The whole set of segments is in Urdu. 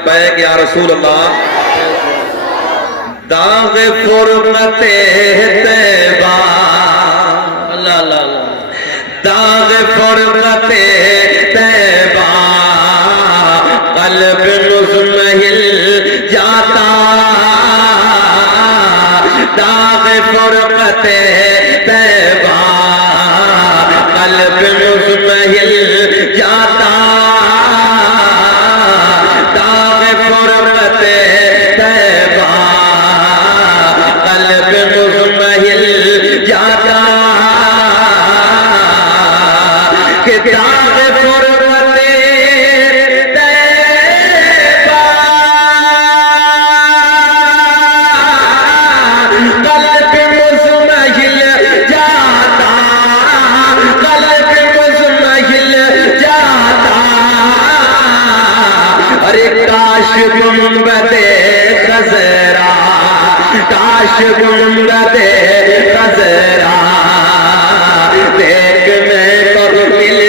لبیک یا رسول اللہ. داغ فرقت طیبہ اللہ اللہ اللہ داغ فرقت طیبہ قلب نظم ہل جاتا داغ فرقت طیبہ قلب نظم ہل جاتا داغ فرقت طیبہ قلب نظم ہل جاتا کہ داغ فرقت طیبہ قلب نظم ہل جاتا قلب نظم ہل جاتا ارے کاش گنبد خضرا کاش گنبد خضرا دیکھنے کو مل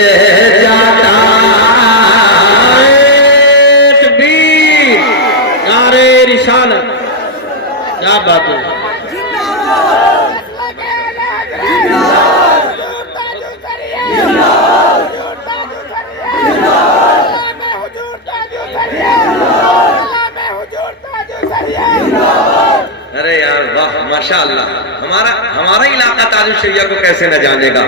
جاتا. تکبیر نعرہ رسالت کیا بات ہے ارے یار واہ ماشاءاللہ ہمارا علاقہ تاج الشریعہ کو کیسے نہ جانے گا.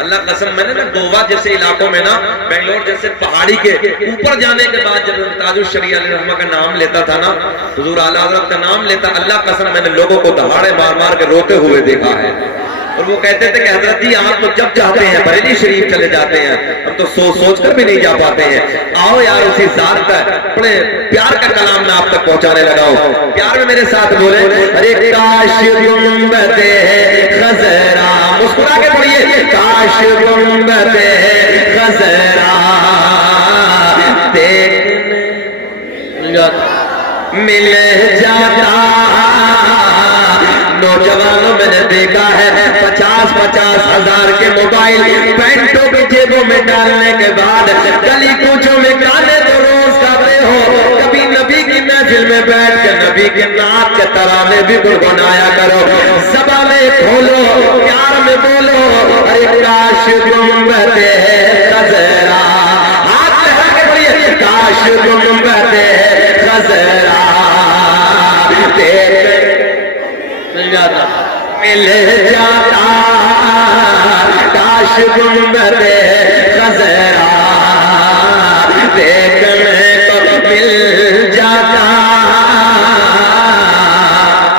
اللہ قسم میں نے نا گوا جیسے علاقوں میں نا بنگلور جیسے پہاڑی کے اوپر جانے کے بعد جب تاج الشریعہ علیہ الرحمہ کا نام لیتا تھا نا حضور اعلیٰ حضرت کا نام لیتا اللہ قسم میں نے لوگوں کو دہاڑے مار مار کے روتے ہوئے دیکھا ہے. اور وہ کہتے تھے کہ حضرت جی آپ تو جب چاہتے ہیں بریلی شریف چلے جاتے ہیں ہم تو سوچ کر بھی نہیں جا پاتے ہیں. آؤ یار اسی ذات کا بڑے پیار کا کلام میں آپ تک پہنچانے لگا ہوں. پیار میں میرے ساتھ بولے ارے کاش گنبد خضرا مسکرا کے پڑھیے کاش گنبد خضرا دیکھنے مل جاتا. نوجوانوں میں نے دیکھا ہے 50,000 ہزار کے موبائل پینٹوں کی جیبوں میں ڈالنے کے بعد گلی کوچوں میں گانے تو روز گاتے ہو کبھی نبی کی محفل میں بیٹھ کے نبی کے نعت کے ترانے بھی گنگنایا کرو. زبانیں کھولو پیار میں بولو ارے کاش گنبد خضرا ہاتھ لگا کے بولیے کاش گنبد خضرا مل جاتا مل جاتا کاش گنبد خضرا دیکھنے کو مل جاتا.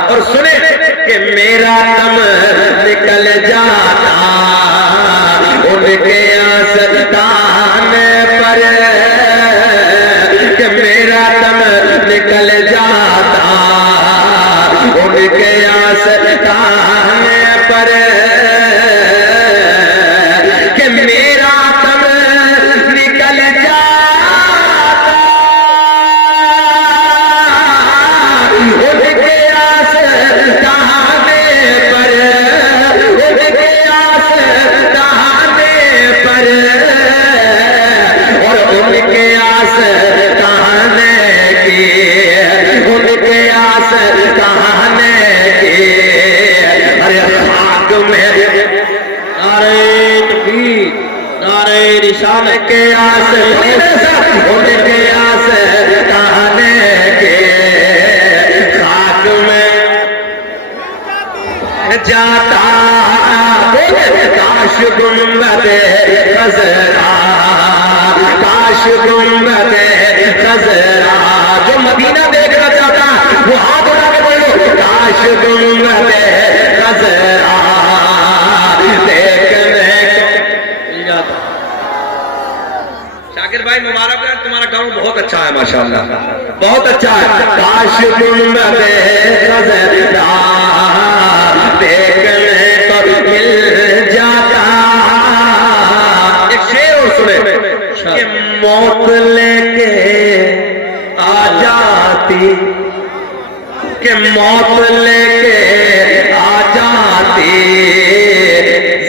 اور سنیں کہ میرا دم نکل جاتا ان کے آستان پر کہ میرا دم نکل جاتا ان کے آستان پر کہ میرا دم نکل جاتا ان کے آستان پر ان کے آستان پر اور ان کے آستان کی ان کے آستان کی ارے خاک میں نعرہ تکبیر نعرہ رسالت کے آستان ان کے آستان کے خاک میں جاتا کاش گنبد خضرا کاش گنبد خضرا جو مدینہ دیکھنا چاہتا وہ ہاتھ اٹھا کے بولو کاش گنبد خضرا دیکھنے کو مل جاتا. شاکر بھائی مبارک ہے تمہارا گاؤں بہت اچھا ہے ماشاءاللہ بہت اچھا ہے. کاش گنبد خضرا دیکھنے کو مل جاتا. ایک شعر اور سنیں کہ موت لے کے آ جاتی کہ موت لے کے آ جاتی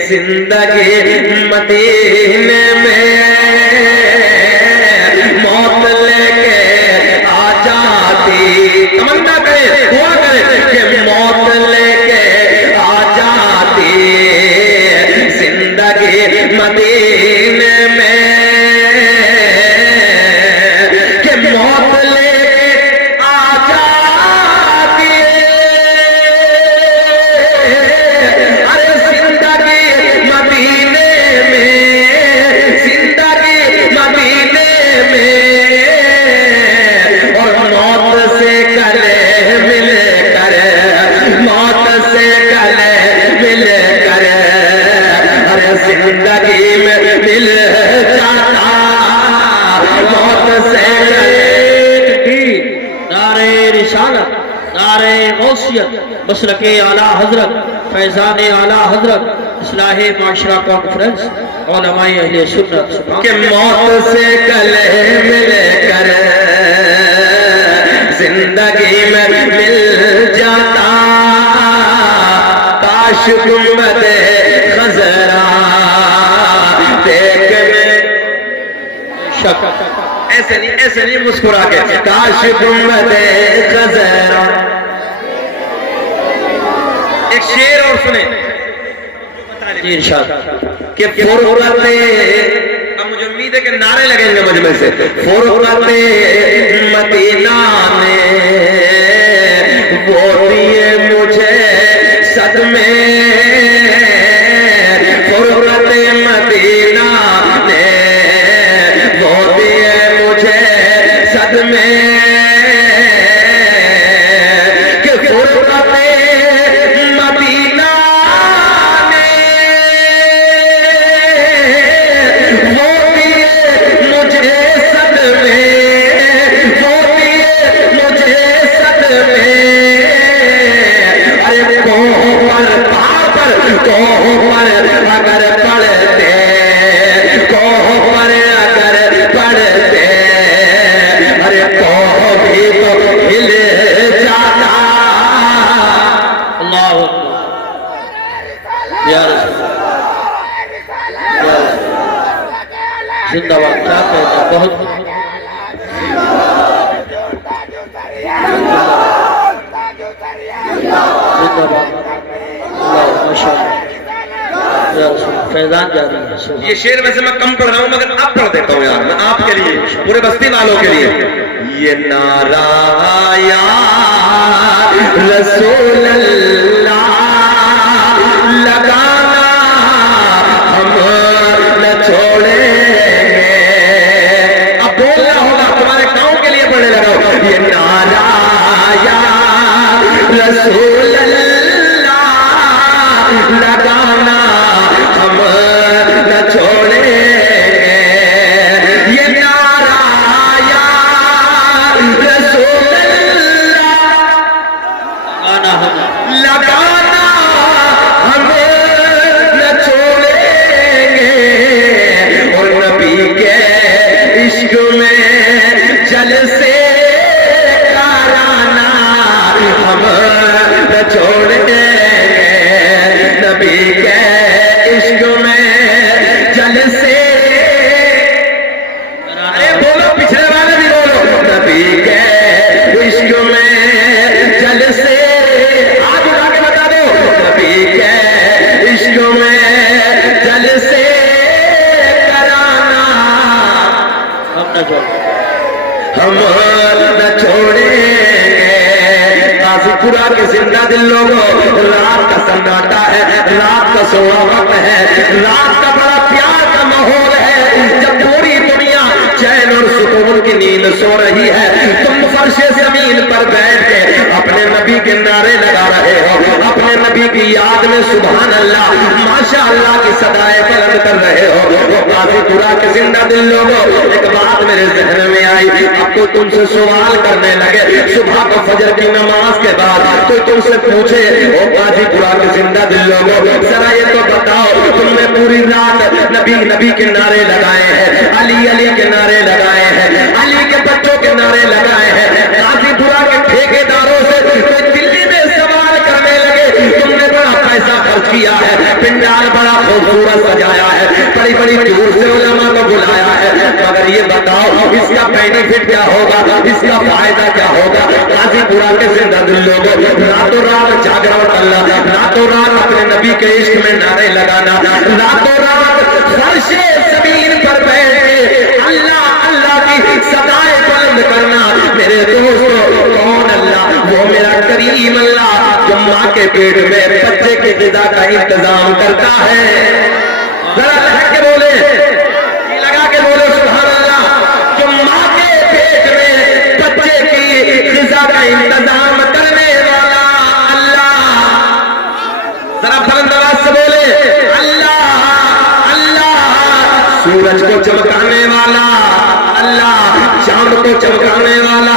زندگی مدینے میں موت لے کے آ نعرہ رسالت، نعرہ غوثیت، مسلک اعلیٰ حضرت، فیضان اعلیٰ حضرت، اصلاح معاشرہ کانفرنس، علماء اہل سنت کہ موت سے گلے مل کر زندگی میں مل جاتا، کاش گنبد خضرا دیکھ میں شک ایسے نہیں مسکرا کے، کاش گنبد خضرا۔ ایک شعر اور سنیں جی ارشاد کہ فرقت، اب مجھے امید ہے کہ نعرے لگیں گے مجھ میں سے، فرقت مدینہ نے وہ دیے مجھے صدمے، فرقت مدینہ نے وہ دیے مجھے صدمے، کہ فرقت مدینہ نے وہ دیے مجھے صدمے، وہ دیے مجھے صدمے، ارے کوہ پر پاپر، کوہ پر اگر پڑھتے، کوہ پر اگر پڑھتے، ارے کوہ بھی تو ہل جاتا۔ اللہ اکبر یا رسول زندہ باد، کیا کہتے ہیں، بہت زندہ باد، اللہ ماشاء اللہ یا رسول فیضان جاری ہے۔ یہ شعر ویسے میں کم پڑھ رہا ہوں مگر اب پڑھ دیتا ہوں یار، میں آپ کے لیے، پورے بستی والوں کے لیے۔ یہ نعرہ یا رسول اللہ لگانا ہم نہ چھوڑیں گے، اب بولنا ہوگا تمہارے گاؤں کے لیے پڑھنے لگا، یہ نعرہ یا رسول اللہ لگانا ہم نہ چھوڑیں گے، یہ نعرہ یا رسول اللہ آنا ہم لگانا ہم نہ چھوڑیں گے، اور نبی کے عشق میں جلسے کرانا ہم نہ چھوڑیں گے، نبی کے عشق میں جلسے، ارے بولو پچھلے والے بھی بولو، نبی کے عشق میں جلسے، آج اٹھا کے بتا دو، نبی کے عشق میں جلسے کرانا ہم نہ چھوڑیں۔ ہم نہ چھوڑیں گے۔ قاضی پورا کے زندہ دل لوگوں، رات کا سناٹا ہے، رات کا سونا وقت ہے، رات کا بڑا پیار کا ماحول ہے، جب پوری دنیا چین اور سکون کی نیند سو رہی ہے، تم فرش زمین پر بیٹھ کے اپنے نبی کے نعرے لگا رہے ہو، اپنے نبی کی یاد میں سبحان اللہ ماشاء اللہ کی صدائیں بلند کر رہے ہو۔ وہ قاضی پورا کے زندہ دل لوگوں، ایک بات میرے ذہن میں آئی، اب تو تم سے سوال کرنے لگے، صبح کو فجر کی نماز کے بعد تو تم سے پوچھے، وہ قاضی پورا کے زندہ دل لوگوں ذرا یہ تو بتاؤ، تم نے پوری رات نبی کے نعرے لگائے ہیں، علی کے نعرے لگائے ہیں، علی کے بچوں کے نعرے لگائے ہیں، قاضی پورا کے ٹھیکیداروں سے دلی میں سوال کرنے لگے، تم نے بڑا پیسہ خرچ کیا ہے، پنڈال بڑا خوبصورت سجایا ہے، بڑی بڑی دور سے علماء کو بلایا ہے، مگر یہ بتاؤ اس کا بینیفٹ کیا ہوگا، اس کا فائدہ کیا ہوگا؟ قاضی پورا کے زندہ دل لوگوں، راتوں رات جاگرن کرنا، راتوں رات اپنے نبی کے عشق میں نعرے لگانا، راتوں رات فرش زمین پر بیٹھ کے اللہ اللہ کی صدائیں بلند کرنا۔ میرے دوستو کون اللہ؟ وہ میرا کریم اللہ جو ماں کے پیٹ میں بچے کی غذا کا انتظام کرتا ہے۔ ذرا لگا کے بولے، لگا کے بولے سبحان اللہ، جو ماں کے پیٹ میں بچے کی غذا کا انتظام کرنے والا اللہ، ذرا بلند آواز سے بولے اللہ اللہ، سورج کو چمکانے والا اللہ، چاند کو چمکانے والا،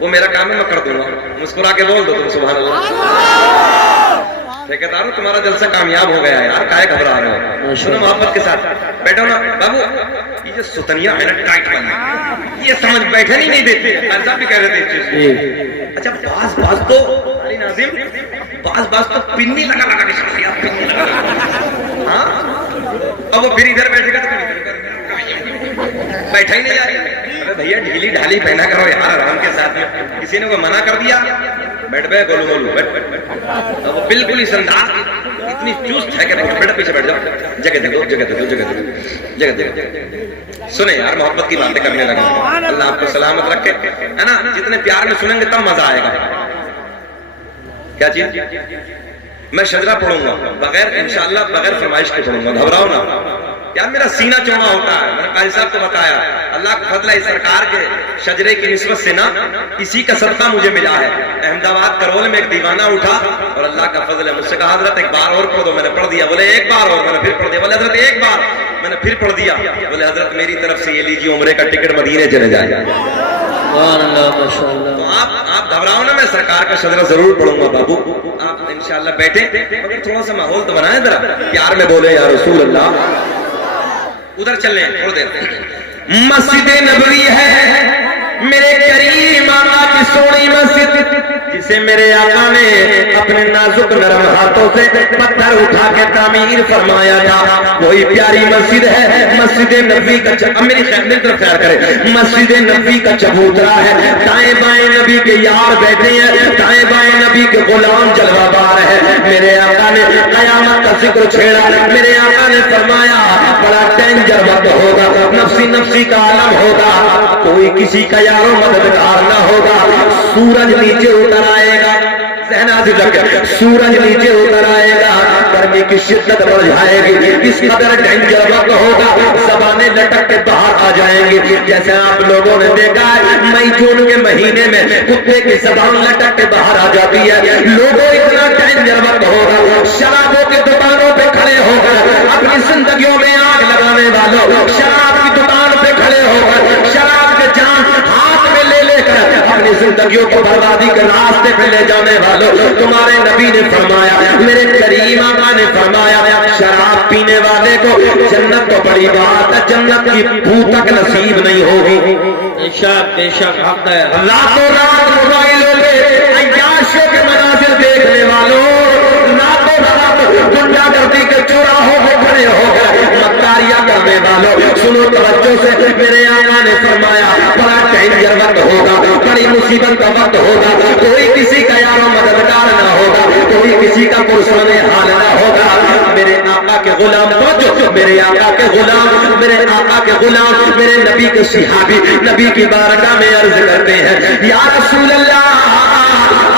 وہ میرا کام ہے میں کر دوں گا، مسکرا کے بول دو تم سبحان اللہ۔ ٹھیکیدار تمہارا جلسہ کامیاب ہو گیا یار، کائے گھبرا رہے ہو؟ سنو محبت کے ساتھ بیٹھو نا بابو، یہ جو ستنیا ہے نا ٹائٹ والی، یہ سمجھ بیٹھے نہیں دیتے، ایسا بھی کہہ رہے تھے اس چیز۔ اچھا بعض تو علی ناظم، بعض تو پنی لگا کے شکریہ، پنی لگا، ہاں، اور وہ پھر ادھر بیٹھے گا تو بیٹھا ہی نہیں جا رہی۔ ارے بھیا ڈھیلی ڈھالی پہنا کرو یار آرام کے ساتھ میں، کسی نے کوئی منع کر دیا؟ بیٹھ بے گولو گولو بیٹھ، وہ بالکل اس انداز اتنی چست ہے کہ بیٹھ پیچھے بیٹھ جاؤ، جگہ دے دو جگہ دے دو جگہ دے دو جگہ دے دو۔ سنیں یار محبت کی باتیں کرنے لگے، اللہ آپ کو سلامت رکھے، ہے نا؟ جتنے پیار میں سنیں گے تب مزہ آئے گا۔ کیا چیز؟ میں شجرہ پڑھوں گا بغیر انشاءاللہ بغیر فرمائش کے پڑھوں گا، گھبراؤ نا یار، میرا سینہ چوڑا ہوتا ہے۔ میں نے قاضی صاحب کو بتایا اللہ کا فضل ہے اس سرکار کے شجرے کی نسبت سے نا اسی کا صدقہ مجھے ملا ہے۔ احمد آباد کرول میں ایک دیوانہ اٹھا اور اللہ کا فضل ہے، مجھ سے کہا حضرت ایک بار اور پڑھ دو، میں نے پڑھ دیا، بولے ایک بار اور، میں نے پھر پڑھ دیا، بولے حضرت ایک بار، میں نے پھر پڑھ دیا، بولے حضرت میری طرف سے یہ لیجیے عمرے کا ٹکٹ مدینے چلے جائے۔ تو آپ گھبراؤ نا، میں سرکار کا شجرہ ضرور پڑھوں گا بابو، آپ انشاءاللہ بیٹھیں، مگر تھوڑا سا ماحول تو بنائیں ذرا، پیار میں بولے یا رسول اللہ۔ ادھر چلیں تھوڑی دیر۔ مسجد نبوی ہے میرے کریم آقا کی سونی مسجد، جسے میرے آقا نے اپنے نازک نرم ہاتھوں سے پتھر اٹھا کے تعمیر فرمایا تھا، وہی پیاری مسجد ہے مسجد نبوی کا۔ اب میری خیر کرے، مسجد نبوی کا چبوترا ہے، دائیں بائیں نبی کے یار بیٹھے ہیں، دائیں بائیں نبی کے غلام جلوہ بار ہے۔ میرے آقا نے قیامت کا ذکر چھیڑا، میرے آقا نے فرمایا بڑا ڈینجر وقت ہوگا، نفسی نفسی کا عالم ہوگا، کوئی کسی کا یار و مددگار نہ ہوگا، سورج نیچے اتر آئے گا، ذہن حاضر رکھے، سورج نیچے اتر آئے گا، گرمی کی شدت بڑھ جائے گی، اس قدر ڈینجر وقت ہوگا، زبانیں لٹک کے باہر آ جائیں گی، جیسے آپ لوگوں نے دیکھا ہے مئی جون کے مہینے میں کتے کی زبان لٹک کے باہر آ جاتی ہے۔ لوگوں اتنا ڈینجر وقت ہوگا، شرابوں کی دکانوں پہ کھڑے ہو کر اپنی زندگیوں میں آگ لگانے والوں، شراب کی دکان پہ کھڑے ہو کر شراب کے جام ہاتھ میں لے کر اپنی زندگیوں کو بربادی کے راستے پہ لے جانے والوں، تمہارے نبی نے فرمایا، میرے کریم آقا نے فرمایا، شراب پینے والے کو جنت تو بڑی بات ہے، جنت کی بو تک نصیب نہیں ہوگی۔ بے شک حق ہے۔ راتوں رات موبائلوں پہ عیاشوں کے مناظر دیکھنے والوں، راتوں رات گنڈا گردی کے چوراہوں پہ کھڑے ہو گئے مکاریاں کرنے والوں، سنو توجہ سے، میرے آقا نے فرمایا بڑا ڈینجر وقت ہوگا، بڑی مصیبت کا وقت ہوگا، کوئی کسی کا یار و مددگار نہ ہوگا، کوئی کسی کا پرسان حال نہ ہوگا۔ میرے آقا کے غلام توجہ، میرے آقا کے غلام، میرے آقا کے غلام، میرے نبی کے صحابی نبی کی بارگاہ میں عرض کرتے ہیں یا رسول اللہ،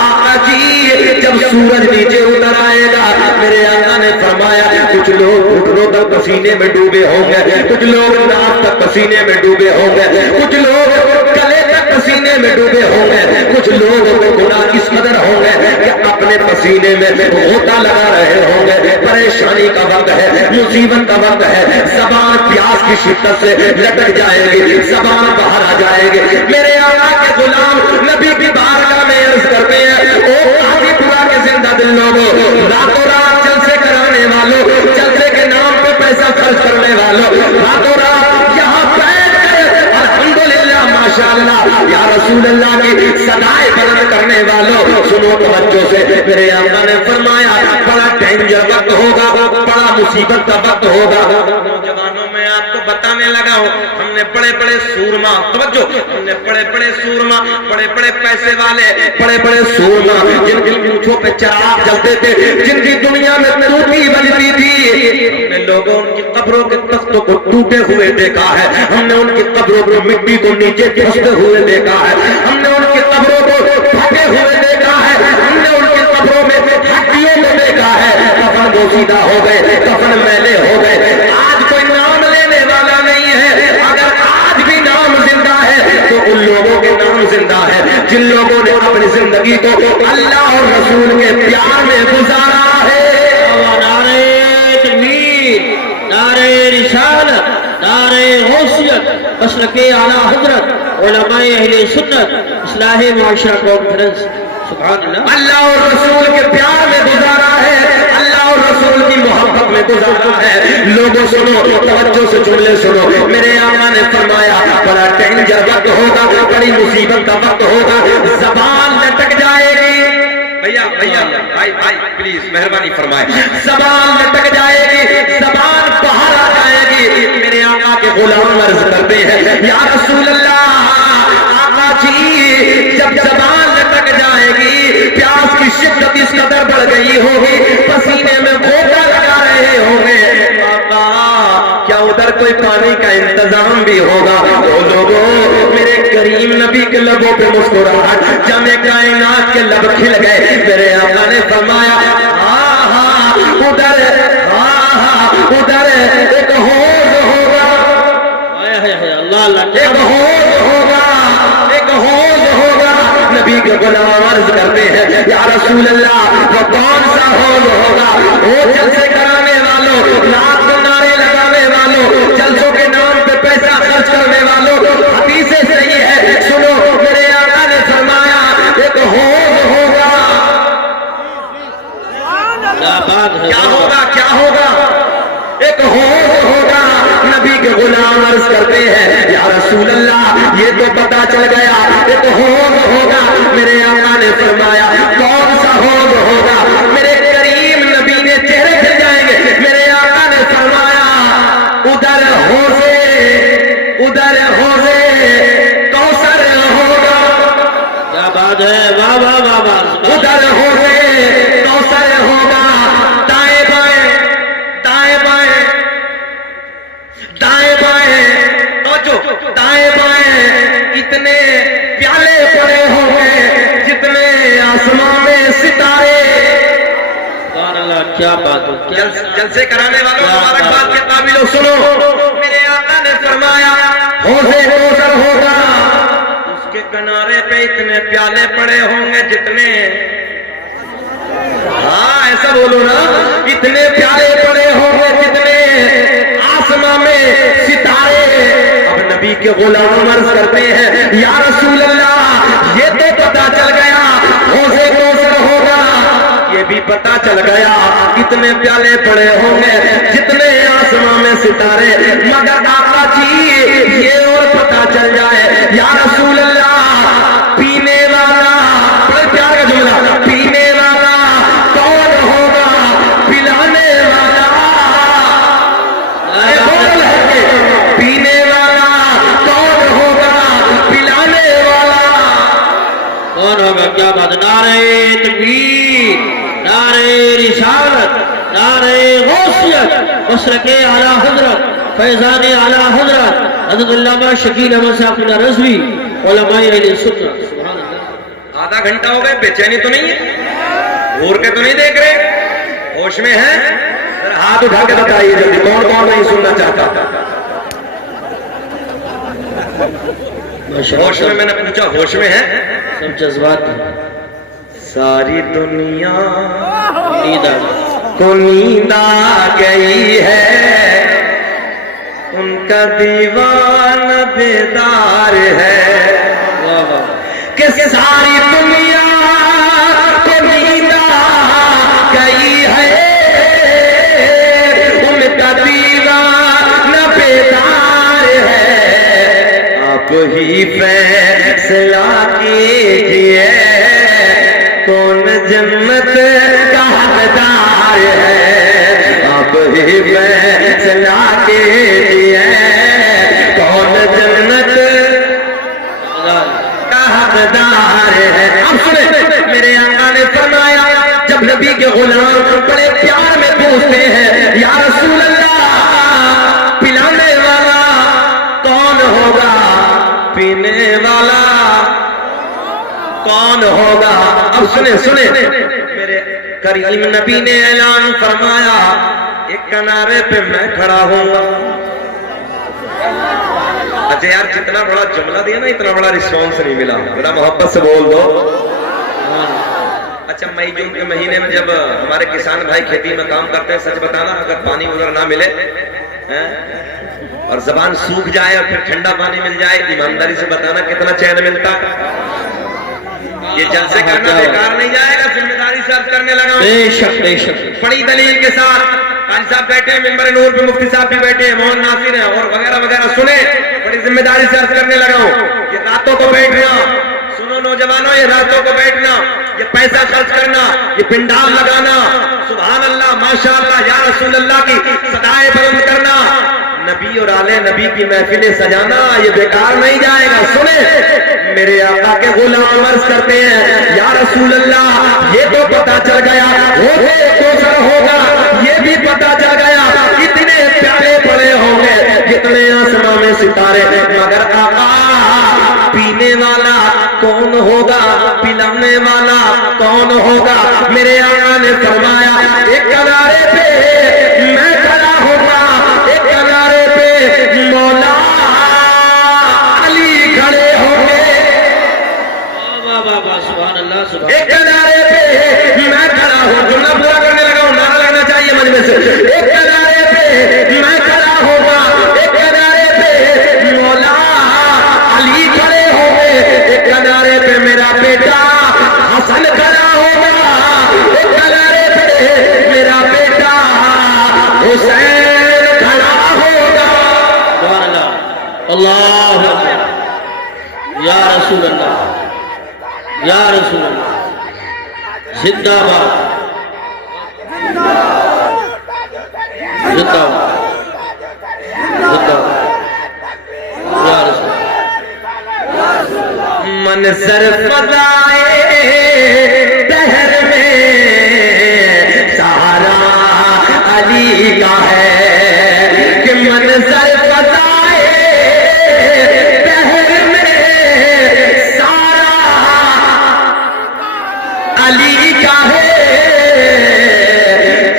آقا جی جب سورج نیچے اتر آئے گا، میرے آقا نے فرمایا کچھ لوگ گھٹنوں تک پسینے میں ڈوبے ہوں گے، کچھ لوگ ناک تک پسینے میں ڈوبے ہوں گے، کچھ لوگ گلے تک پسینے میں ڈوبے ہوں گے، کچھ لوگ گناہ اس قدر ہوں گے کہ اپنے پسینے میں غوطہ لگا رہے ہوں گے۔ پریشانی کا وقت ہے، مصیبت کا وقت ہے، زبان پیاس کی شدت سے لٹک جائے گی، زبان باہر آ جائے گی۔ میرے آقا کے غلام نبی کی بارگاہ میں عرض کرتے ہیں او قاضی پورا کے زندہ دل لوگوں، راتوں رات جلسے کرانے والوں، جلسے کے نام پہ پیسہ خرچ کرنے والوں، راتوں رات یہاں بیٹھ کر الحمدللہ ماشاءاللہ یا رسول اللہ کی صدائے بلند کرنے والوں، سنو توجہ سے، میرے آقا نے فرمایا بڑا ڈینجر وقت ہوگا، بڑا مصیبت کا وقت ہوگا۔ نوجوانوں میں آپ کو بتانے لگا ہوں، ہم نے بڑے بڑے سورما، توجہ، ہم نے بڑے بڑے سورما، بڑے بڑے پیسے والے، بڑے بڑے سورما جن کی مونچھوں پہ چراغ جلتے تھے، جن کی دنیا میں ٹوٹی بجتی تھی، ہم نے لوگوں ان کی قبروں کے تختوں کو ٹوٹے ہوئے دیکھا ہے، ہم نے ان کی قبروں کو مٹی کو نیچے پھنستے ہوئے دیکھا ہے، ہم نے ان کی قبروں کو پھٹے ہوئے دیکھا ہے، ہم نے ان کی قبروں میں ہڈیوں کو دیکھا ہے، کفن بوسیدہ ہو گئے، کفن میلے ہو گئے۔ آج کوئی نام لینے والا نہیں ہے، اگر آج بھی نام زندہ ہے تو ان لوگوں کے نام زندہ ہے جن لوگوں نے اپنی زندگی کو اللہ اور رسول کے پیار میں گزارا ہے۔ نعرہ تکبیر، نعرہ رسالت، نعرہ غوثیت، مسلک اعلیٰ حضرت علماء اہل سنت اصلاح معاشرہ کانفرنس. سبحان اللہ. اللہ اور رسول کے پیار میں گزارا ہے, اللہ اور رسول کی محبت میں گزارا ہے. لوگوں سنو, توجہ سے جملے سنو. میرے آقا نے فرمایا بڑا ڈینجر وقت ہوگا, بڑی مصیبت کا وقت ہوگا, زبان لٹک جائے گی. بھیا بھائی پلیز مہربانی فرمائے, زبان لٹک جائے گی, زبان باہر آ جائے گی. میرے آقا کے غلام عرض کرتے ہیں یا رسول اللہ, آقا جی جب زبان لٹک جائے گی, پیاس کی شدت اس قدر بڑھ گئی ہوگی, پسینے میں گھوٹا لگا رہے ہوں گے, آقا کیا ادھر کوئی پانی کا انتظام بھی ہوگا؟ وہ لوگوں, میرے کریم نبی کے لبوں پہ مسکراہٹ, جامع کائنات کے لب کھل گئے. میرے آقا نے فرمایا ادھر ادھر ایک حوض ہوگا, ایک حوض ہوگا, ایک حوض ہوگا. نبی کے غلام عرض کرتے ہیں یا رسول اللہ وہ کون سا حوض ہوگا؟ وہ جلسے کرانے والوں, لاکھ نعرے لگانے والوں, جلسوں کے نام پہ پیسہ خرچ کرنے والوں, حدیث صحیح ہے سنو. میرے آقا نے فرمایا ایک حوض ہوگا. کیا ہوگا, کیا ہوگا؟ ایک حوض ہوگا. نبی کے غلام عرض کرتے ہیں یا رسول اللہ یہ تو پتا چل گیا ایک حوض ہوگا. میرے آقا نے فرمایا کون سا حوض ہوگا؟ میرے کریم نبی نے چہرے کھل جائیں گے. میرے آقا نے فرمایا ادھر حوضے, ادھر حوضے کوثر ہوگا. کیا بات ہے, واہ واہ واہ واہ. ادھر حوضے کوثر ہوگا. دائیں بائیں, دائیں بائیں, دائیں بائیں, توجہ, دائیں بائیں اتنے پیالے پڑے ہوں گے جتنے آسمان میں ستارے. سبحان اللہ, کیا بات ہے. جلسے کرانے والوں مبارکباد کے قابل ہو, سنو. میرے آقا نے فرمایا حوضے کوثر ہوگا, اس کے کنارے پہ اتنے پیالے پڑے ہوں گے جتنے, ہاں ایسا بولو نا, اتنے پیالے پڑے ہوں گے جتنے آسمان میں ستارے. اب نبی کے غلام عرض کرتے ہیں یا رسول اللہ یہ تو پتا چل گیا حوضے کوثر ہوگا, یہ بھی پتا چل گیا کتنے پیالے پڑے ہوں گے جتنے آسمان میں ستارے, مگر آقا جی یہ اور پتا چل جائے یا رسول اللہ پینے والا, بڑے پیار کا جملہ, پینے والا کون ہوگا؟ پلانے والا. پینے والا کون ہوگا؟ پلانے والا کون ہوگا؟ کیا بات. نعرہ تکبیر, نعرہ رسالت, نعرہ غوثیت, مشرق اعلیٰ حضرت, فیضان اعلیٰ حضرت حضرت علامہ شکیل احمد صاحب رضوی, علماء اہل سنت. سبحان اللہ. آدھا گھنٹہ ہو گئے, بے چینی تو نہیں ہے؟ گھور کے تو نہیں دیکھ رہے؟ ہوش میں ہیں؟ ذرا ہاتھ اٹھا کے بتائیے جلدی, کون کون نہیں سننا چاہتا؟ ہوش میں نے پوچھا, ہوش میں ہے؟ سب جذبات ہیں. ساری دنیا نیند آ کو نیند آ گئی ہے, ان کا دیوان بیدار ہے. واہ واہ. کہ ساری دنیا کو نیند آ گئی ہے, ان کا دیوان بیدار ہے. آپ ہی فیصلہ کیجئے کون جنت کا حقدار ہے. آپ ہی فیصلہ کیجئے کون جنت کا حقدار ہے. اب سنیں, میرے آقا نے فرمایا جب نبی کے غلام بڑے پیار میں پوچھتے ہیں یا رسول اللہ پلانے والا کون ہوگا, پینے والا کون ہوگا؟ اب سنیں, میرے کریم نبی نے اعلان فرمایا ایک کنارے پہ میں کھڑا ہوں گا. اچھا یار, جتنا بڑا جملہ دیا نا اتنا بڑا رسپانس نہیں ملا, بڑا محبت سے بول دو. اچھا مئی جون کے مہینے میں جب ہمارے کسان بھائی کھیتی میں کام کرتے ہیں, سچ بتانا اگر پانی وغیرہ نہ ملے اور زبان سوکھ جائے اور پھر ٹھنڈا پانی مل جائے، ایمانداری سے بتانا کتنا چین ملتا؟ یہ جلسے کرنا بیکار نہیں جائے گا، ذمہ داری سے عرض کرنے لگا ہوں بے شک بے شک، بڑی دلیل کے ساتھ۔ قاری صاحب بیٹھے ہیں ممبر نور پہ، مفتی صاحب بھی بیٹھے ہیں، موہن ناصر ہیں اور وغیرہ وغیرہ، سنیں بڑی ذمہ داری سے عرض کرنے لگا ہوں۔ یہ راتوں کو بیٹھنا، سنو نوجوانوں، یہ راتوں کو بیٹھنا، یہ پیسہ خرچ کرنا، یہ پنڈال لگانا، سبحان اللہ ماشاءاللہ یا رسول اللہ کی صدائے بلند کرنا، نبی اور آل نبی کی محفلیں سجانا، یہ بیکار نہیں جائے گا۔ سنیں میرے آقا کے غلام عرض کرتے ہیں یا رسول اللہ، یہ تو پتا چل گیا ہوتے کوثر ہوگا، یہ بھی پتا چل گیا کتنے پیارے پڑے ہوں گے جتنے آسمان میں ستارے، مگر آقا پینے والا کون ہوگا، پلانے والا کون ہوگا؟ میرے آقا نے فرمایا ایک کنارے پہ میں کھڑا ہوگا، ایک کنارے پہ مولا علی کھڑے ہوں گے، سبحان اللہ سبحان ایک کنارے پہ میں کھڑا ہوں، جملہ پورا کرنے لگا ہوں، نعرہ لگنا چاہیے مجمع سے، ایک کنارے پہ میں کھڑا ہوگا، ایک کنارے پہ مولا علی کھڑے ہوں گے، ایک کنارے پہ میرا بیٹا حسن کھڑا ہوگا، ایک کنارے پہ میرا بیٹا حسین کھڑا ہوگا۔ اللہ، اللہ اکبر، یا رسول اللہ یا رسول اللہ، زندہ باد زندہ باد زندہ باد، یا رسول اللہ۔ منظر فضائے دہر میں سارا علی کا ہے، کہ منظر فضائے دہر میں سارا علی کا ہے،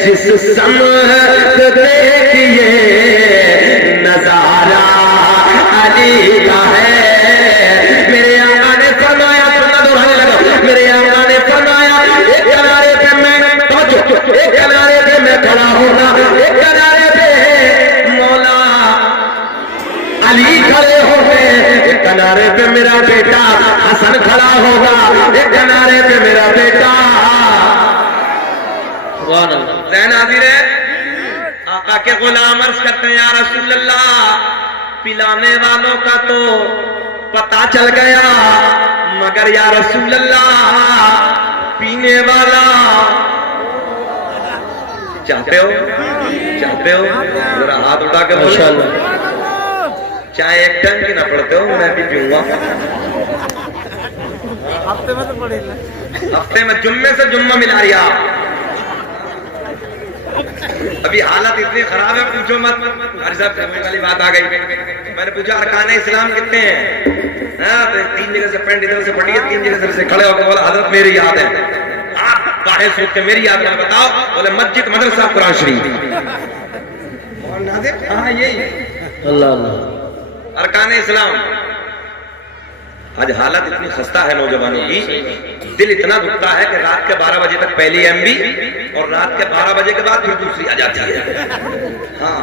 جس سمت دیکھیے نظارہ علی کا ہے۔ میرے آقا نے فرمایا، سننا دہرانے لگا، میرے آقا نے فرمایا ایک کنارے پہ میں ایک کنارے پہ میں کھڑا ہوگا، ایک کنارے پہ مولا علی کھڑے ہوں گے، ایک کنارے پہ میرا بیٹا حسن کھڑا ہوگا، ایک کنارے پہ میرا بیٹا سبحان اللہ۔ ذہن حاضر ہے؟ آقا کے غلام عرض کرتے ہیں یا رسول اللہ، پلانے والوں کا تو پتا چل گیا، مگر یا رسول اللہ پینے والا چاہتے ہو ذرا ہاتھ اٹھا کے بولو، ماشاءاللہ، چائے ایک ٹائم کی نہ پڑتے ہو، میں بھی پیوں گا، ہفتے میں جمعے سے جمعہ ملا رہا۔ ابھی حالت اتنی خراب ہے پوچھو مت، حاجی صاحب کہنے والی بات آ گئی، میں نے پوچھا ارکان اسلام کتنے ہیں؟ تو 3 جگہ سے پینٹ ادھر سے پڑی ہے، 3 جگہ سے کھڑے ہو کے بولا حضرت میری یاد ہے، آپ باہر سوچ کے میری یاد میں بتاؤ، بولے مسجد، مدرسہ، قرآن شریف۔ ہاں یہی اللہ اللہ، ارکان اسلام۔ آج حالت اتنی خستہ ہے نوجوانوں کی، دل اتنا دکھتا ہے کہ رات کے 12 بجے تک پہلی ایم بی اور رات کے 12 بجے کے بعد پھر دوسری آ جاتی ہے، ہاں،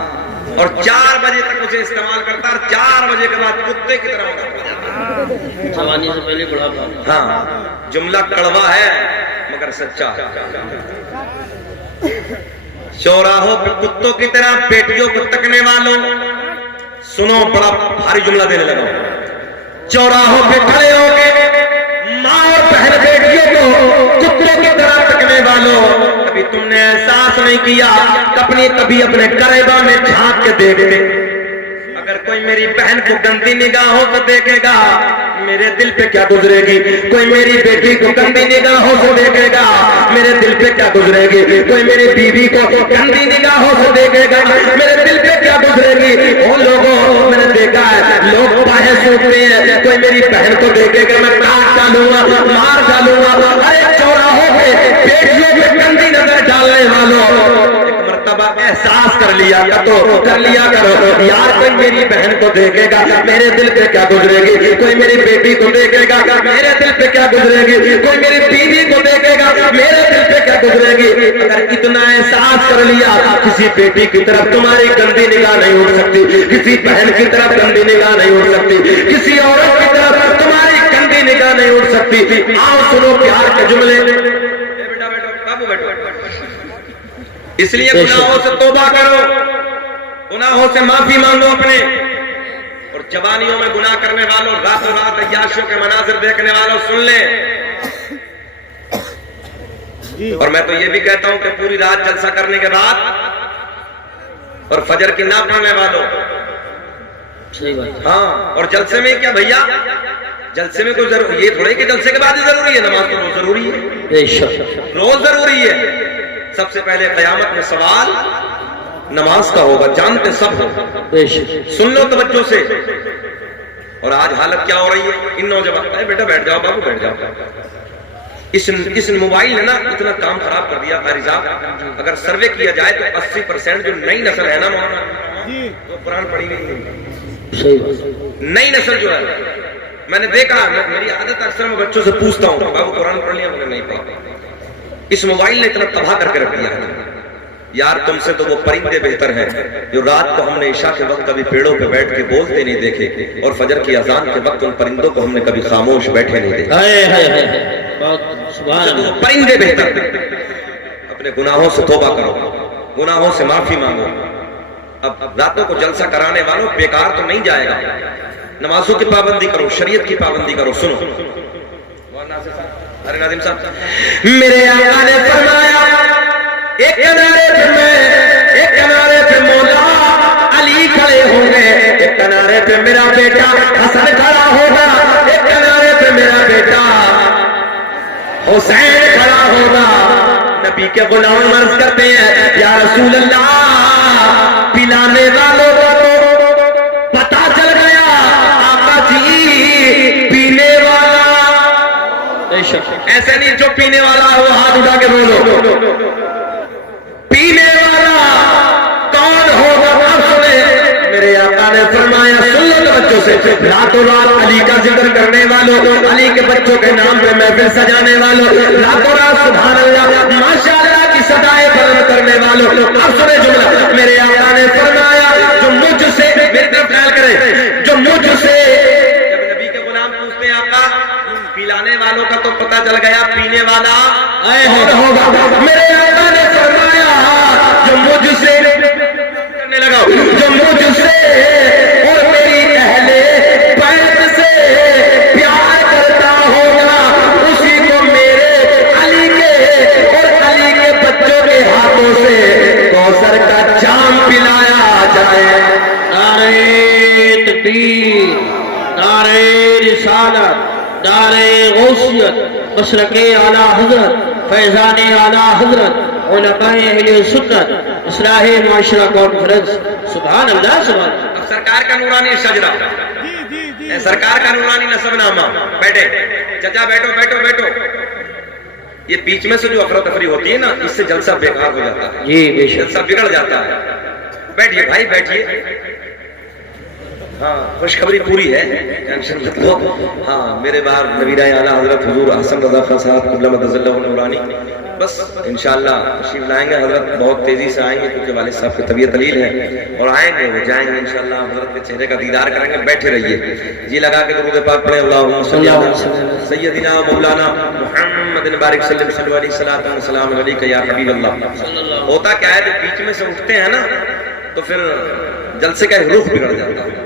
اور 4 بجے تک اسے استعمال کرتا ہے، اور 4 بجے کے بعد کتے کی طرح ہوتا ہے۔ جوانی سے پہلے بڑا تھا، ہاں، جملہ کڑوا ہے مگر سچا۔ چوراہوں پہ کتوں کی طرح بیٹیوں کو تکنے والوں، سنو بڑا بھاری جملہ دینے لگا، چوراہوں پہ کھڑے ہو کے ماں اور بہن بیٹیوں کو کتوں کی طرح تکنے والوں، کبھی تم نے احساس نہیں کیا کبھی اپنے قریبہ میں جھانک کے دیکھتے، اگر کوئی میری بہن کو گندی نگاہوں سے دیکھے گا میرے دل پہ کیا گزرے گی، کوئی میری بیٹی کو گندی نگاہوں سے دیکھے گا میرے دل پہ کیا گزرے گی، کوئی میری بیوی کو گندی نگاہوں سے دیکھے گا میرے دل پہ کیا گزرے گی۔ وہ لوگوں میں نے دیکھا ہے لوگ باہر سوچتے ہیں کوئی میری بہن کو دیکھے گا میں کاٹ ڈالوں گا، مار ڈالوں گا، ہر ایک چوراہوں پہ بیٹیوں پہ گندی نظر ڈالنے والوں۔ ایک مرتبہ احساس کر لیا کرو یار کوئی میری بہن کو دیکھے گا میرے دل پہ کیا گزرے گی، کوئی میری بیٹی کو دیکھے گا میرے دل پہ کیا گزرے گی، کوئی میری بیوی کو دیکھے گا میرے دل پہ کیا گزرے گی۔ اگر اتنا احساس کر لیا کسی بیٹی کی طرف تمہاری گندی نگاہ نہیں اٹھ سکتی، کسی بہن کی طرف گندی نگاہ نہیں اٹھ سکتی، کسی عورت کی طرف تمہاری گندی نگاہ نہیں اٹھ سکتی۔ آؤ سنو پیار کے جملے، اس لیے گناہوں سے توبہ کرو، گناہوں سے معافی مانگو اپنے، اور جوانیوں میں گناہ کرنے والوں، راتوں رات عیاشیوں کے مناظر دیکھنے والوں سن لیں۔ اور میں تو یہ بھی کہتا ہوں کہ پوری رات جلسہ کرنے کے بعد اور فجر کی نہ پڑھنے والوں، ہاں، اور جلسے میں کیا بھیا، جلسے میں کوئی ضروری یہ تھوڑے کہ جلسے کے بعد ہی ضروری ہے، نماز تو روز ضروری ہے، روز ضروری ہے۔ سب سے پہلے قیامت میں سوال نماز کا ہوگا، جانتے سب ہو، سن لو توجہ سے۔ اور آج حالت کیا ہو رہی ہے، ان نوجوان، بیٹا بیٹھ جاؤ بابو بیٹھ جاؤ، اس موبائل نے نا اتنا کام خراب کر دیا قاری صاحب۔ اگر سروے کیا جائے تو 80% جو نئی نسل ہے نا وہ قرآن پڑھی نہیں، نئی نسل جو ہے، میں نے دیکھا، میری عادت اکثر میں بچوں سے پوچھتا ہوں بابو قرآن پڑھ لیا، مجھے نہیں پڑھا۔ اس موبائل نے اتنا تباہ کر کے رکھ دیا ہے یار، تم سے تو وہ پرندے بہتر ہیں جو رات کو ہم نے عشاء کے وقت کبھی پیڑوں پہ بیٹھ کے بولتے نہیں دیکھے، اور فجر کی اذان کے وقت ان پرندوں کو ہم نے کبھی خاموش بیٹھے نہیں دیکھے۔ وہ پرندے بہتر۔ اپنے گناہوں سے توبہ کرو، گناہوں سے معافی مانگو۔ اب راتوں کو جلسہ کرانے والوں بیکار تو نہیں جائے گا، نمازوں کی پابندی کرو، شریعت کی پابندی کرو۔ سنو ارے ناظم صاحب، میرے آقا نے فرمایا ایک کنارے پہ مولا علی کھڑے ہوں گے، ایک کنارے پہ میرا بیٹا حسن کھڑا ہوگا، ایک کنارے پہ میرا بیٹا حسین کھڑا ہوگا۔ نبی کے غلام عرض کرتے ہیں یا رسول اللہ، پلانے والوں کو پتا چل گیا آقا جی پینے والا، ایسے نہیں جو پینے والا وہ ہاتھ اٹھا کے بولو، پینے والا کون ہوگا؟ اب سنیں، میرے آقا نے فرمایا سن لو بچوں سے، راتوں رات علی کا ذکر کرنے والوں، علی کے بچوں کے نام پہ محفل سجانے والوں، راتوں رات سبحان اللہ ماشاءاللہ کی صدائیں بلند کرنے والوں، اب سنیں جملہ، میرے آقا نے فرمایا جو مجھ سے، میری طرف خیال کریں، جو مجھ سے، جب نبی کے غلام پوچھتے ہیں آقا پلانے والوں کا تو پتا چل گیا، پینے والا کون ہوگا؟ میرے آقا نے فرمایا جو مجھ سے کرنے لگا، جو مجھ سے اور میری اہل بیت سے پیار کرتا ہوگا اسی کو میرے علی کے اور علی کے بچوں کے ہاتھوں سے کوثر کا جام پلایا جائے۔ نعرہ تکبیر، نعرہ رسالت، نعرہ غوثیت، مشرق اعلیٰ حضرت، فیضان اعلیٰ حضرت، علماء اہل سنت، اصلاح معاشرہ کانفرنس۔ سبحان اللہ، سبحان اللہ۔ اب سرکار کا نورانی شجرہ، سرکار کا نورانی نسب نامہ، بیٹھے چچا، بیٹھو بیٹھو بیٹھو۔ یہ بیچ میں سے جو افراتفری ہوتی ہے نا، اس سے جلسہ بیکار ہو جاتا ہے، جی بے شک، جلسہ بگڑ جاتا ہے۔ بیٹھیے بھائی بیٹھیے، ہاں خوشخبری پوری ہے، ٹینشن مت لو۔ ہاں میرے باہر نویرہ اعلیٰ حضرت حضور حسن رضا خان صاحب قبلہ مدظ اللہ نورانی بس انشاءاللہ تشریف لائیں گے۔ حضرت بہت تیزی سے آئیں گے کیونکہ والد صاحب کی طبیعت علیل ہے، اور آئیں گے وہ جائیں گے انشاءاللہ، حضرت کے چہرے کا دیدار کریں گے۔ بیٹھے رہیے جی، لگا کے درود پاک پڑھیں، اللہم صلی علی سیدنا مولانا محمد بارک صلی اللہ علیہ وسلم، السلام علیکم یا حبیب اللہ۔ ہوتا کیا ہے جب بیچ میں سے اٹھتے ہیں نا تو پھر جلسے کا رخ بگڑ جاتا ہے،